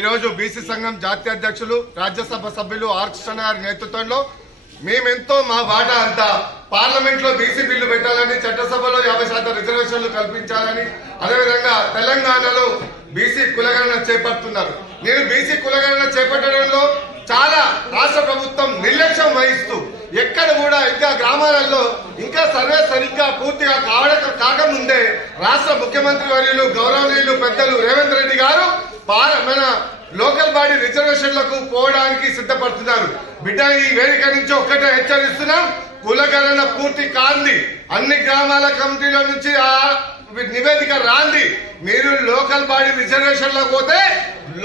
BC సంఘం జాతీయ అధ్యక్షులు రాజ్యసభ సభ్యులు ఆర్కృష్ణ గారి నేతృత్వంలో మేమెంతో మా వాటా అంతా పార్లమెంట్లో బీసీ బిల్లు పెట్టాలని చట్టసభలో యాభై శాతం రిజర్వేషన్లు కల్పించాలని అదేవిధంగా తెలంగాణలో బీసీ కులగణన చేపడుతున్నారు. నేను బీసీ కులగణన చేపట్టడంలో చాలా రాష్ట్ర ప్రభుత్వం నిర్లక్ష్యం వహిస్తూ ఎక్కడ కూడా ఇంకా గ్రామాలలో ఇంకా సర్వే సరిగ్గా పూర్తిగా కావడ కాకముందే రాష్ట్ర ముఖ్యమంత్రి వర్యులు గౌరవనీయులు పెద్దలు రేవంత్ రెడ్డి గారు మన లోకల్ బాడీ రిజర్వేషన్లకు పోవడానికి సిద్ధపడుతున్నారు. బిడ్డ ఈ వేదిక నుంచి ఒక్కటే హెచ్చరిస్తున్నాం. కులగణన పూర్తి కాంది. అన్ని గ్రామాల కమిటీల నుంచి ఆ నివేదిక రాంది. మీరు లోకల్ బాడీ రిజర్వేషన్లో పోతే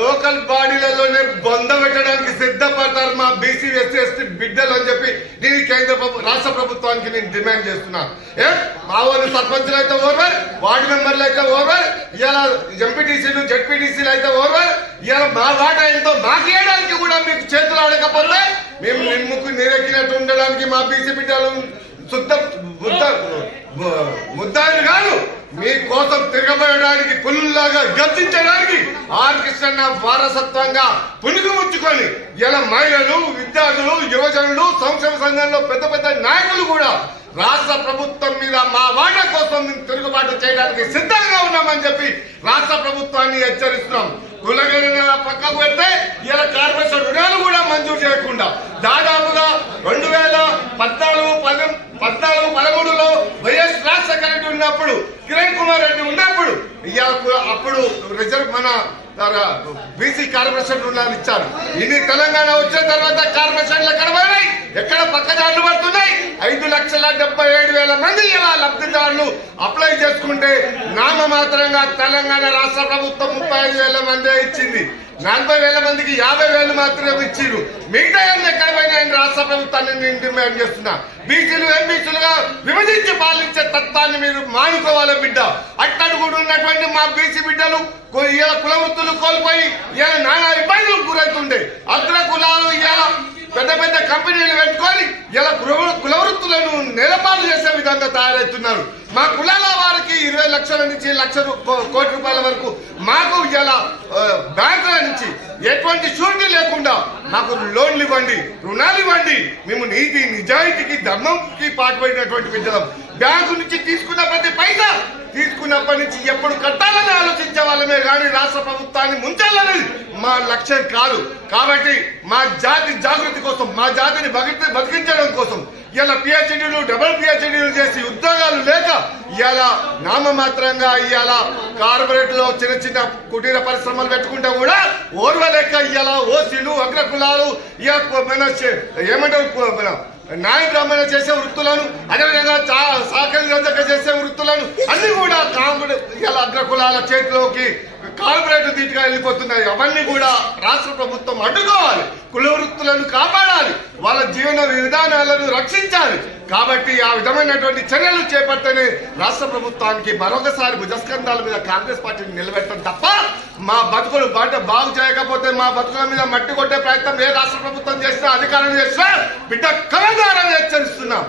లోకల్ బాడీలలోనే బొంద పెట్టడానికి సిద్ధపడతారు మా బీసీ ఎస్సీ ఎస్టీ బిడ్డలు అని చెప్పి నేను కేంద్ర ప్రభు రాష్ట్ర ప్రభుత్వానికి నేను డిమాండ్ చేస్తున్నా ఏ? మా వాళ్ళు సర్పంచులు అయితే ఓర్వర్ వార్డు మెంబర్లు అయితే ఓర్వర్ ఇలా ఎంపీటీసీలు జడ్పీటీసీలు అయితే ఓర్వర్ ఇలా మా వాట ఎంతో మాకు కూడా మీకు చేతులు ఆడకపోతే మేము నిమ్ముకు నీరెక్కినట్టు ఉండడానికి మా బీసీ బిడ్డలు శుద్ధ బుద్ధ ముద్దాయిలు కాదు మీ కోసం తిరగబడడానికి పులుల్లాగా గర్తించడానికి ఆర్ వారసత్వంగా పులుగు ముచ్చుకొని ఇలా మహిళలు విద్యార్థులు యువజనులు సంక్షేమ సంఘంలో పెద్ద పెద్ద నాయకులు కూడా రాష్ట్ర ప్రభుత్వం మీద మా వాట కోసం తిరుగుబాటు చేయడానికి సిద్ధంగా ఉన్నామని చెప్పి రాష్ట్ర ప్రభుత్వాన్ని హెచ్చరిస్తున్నాం. కులగణన పక్కకు పెడితే ఇలా కార్పొరేషన్ రుణాలు కూడా మంజూరు చేయకుండా దాదాపుగా రెండు వేల పద్నాలుగు పదం పద్నాలుగు పదమూడులో వైఎస్ రాజశేఖర రెడ్డి ఉన్నప్పుడు కిరణ్ కుమార్ రెడ్డి ఉన్నప్పుడు ఇవాళ అప్పుడు రిజర్వ్ మన బీసీ కార్పొరేషన్ రుణాలు ఇచ్చారు. ఇది తెలంగాణ వచ్చిన తర్వాత కార్పొరేషన్లు ఎక్కడ పోయినాయి ఎక్కడ పక్కన అడ్డుపడుతున్నాయి ఐదు లక్షల డెబ్బై ఏడు వేల మంది ఇలా లబ్ధిదారులు అప్లై చేసుకుంటే నామ మాత్రంగా తెలంగాణ రాష్ట్ర ప్రభుత్వం ముప్పై ఐదు వేల మందే ఇచ్చింది. నలభై వేల మందికి యాభై వేలు మాత్రమే ఇచ్చిర్రు. మిగతా అన్ని ఎక్కడ ఆయన రాష్ట్ర ప్రభుత్వాన్ని నేను డిమాండ్ చేస్తున్నా. బీసీలు ఎంబీసీలుగా విభజించి పాలించే తత్వాన్ని మీరు మానుకోవాలి బిడ్డ? అట్టడు కూడా ఉన్నటువంటి మా బీసీ బిడ్డలు ఇలా కుల వృత్తులు కోల్పోయి ఇలా నానా ఇబ్బందులకు గురవుతుండే. అగ్ర కులాలు ఇలా పెద్ద పెద్ద కంపెనీలు పెట్టుకొని ఇలా కుల- వృత్తులను నిలపాటు చేసే విధంగా తయారవుతున్నారు. మా కులాల వారికి ఇరవై లక్షల నుంచి లక్ష రూ- కోటి రూపాయల వరకు మాకు ఇలా ఆ, బ్యాంకుల నుంచి ఎటువంటి షూరిటీ లేకుండా మాకు లోన్లు ఇవ్వండి రుణాలు ఇవ్వండి. మేము నీతి నిజాయితీకి ధర్మంకి పాటుపడినటువంటి బిడ్డలం. బ్యాంకు నుంచి తీసుకున్న ప్రతి పైసా తీసుకున్నప్పటి నుంచి ఎప్పుడు కట్టాలని ఆలోచించే వాళ్ళమే కానీ రాష్ట్ర ప్రభుత్వాన్ని ముంచాలనేది మా లక్ష్యం కాదు. కాబట్టి మా జాతి జాగృతి కోసం మా జాతిని బతికించడం కోసం ఇలా పిహెచ్డీలు డబుల్ పిహెచ్డీలు చేసి ఉద్యోగాలు లేక ఇలా నామమాత్రంగా ఇవాళ కార్పొరేట్లో చిన్న చిన్న కుటీర పరిశ్రమలు పెట్టుకుంటే కూడా ఓర్వలేక ఇలా ఓసీలు అగ్ర కులాలు చే- ఏమంటారు కు- బ్రాహ్మణ చేసే వృత్తులను అదేవిధంగా సహకరించక చేసే వృత్తులను అన్ని కూడా కాంపిటీ ఇలా అగ్ర కులాల చేతిలోకి కార్పొరేట్ దీటుగా వెళ్ళిపోతున్నాయి. అవన్నీ కూడా రాష్ట్ర ప్రభుత్వం అడ్డుకోవాలి. కుల వృత్తులను కాపాడాలి. వాళ్ళ జీవన విధానాలను రక్షించాలి. కాబట్టి ఆ విధమైనటువంటి చర్యలు చేపట్టని రాష్ట్ర ప్రభుత్వానికి మరొకసారి భుజస్కంధాల మీద కాంగ్రెస్ పార్టీని నిలబెట్టడం తప్ప మా బతుకులు బయట బాగు చేయకపోతే మా బతుకుల మీద మట్టి కొట్టే ప్రయత్నం ఏ రాష్ట్ర ప్రభుత్వం చేసినా అధికారం చేసినా బిడ్డ కలగాలని హెచ్చరిస్తున్నాం.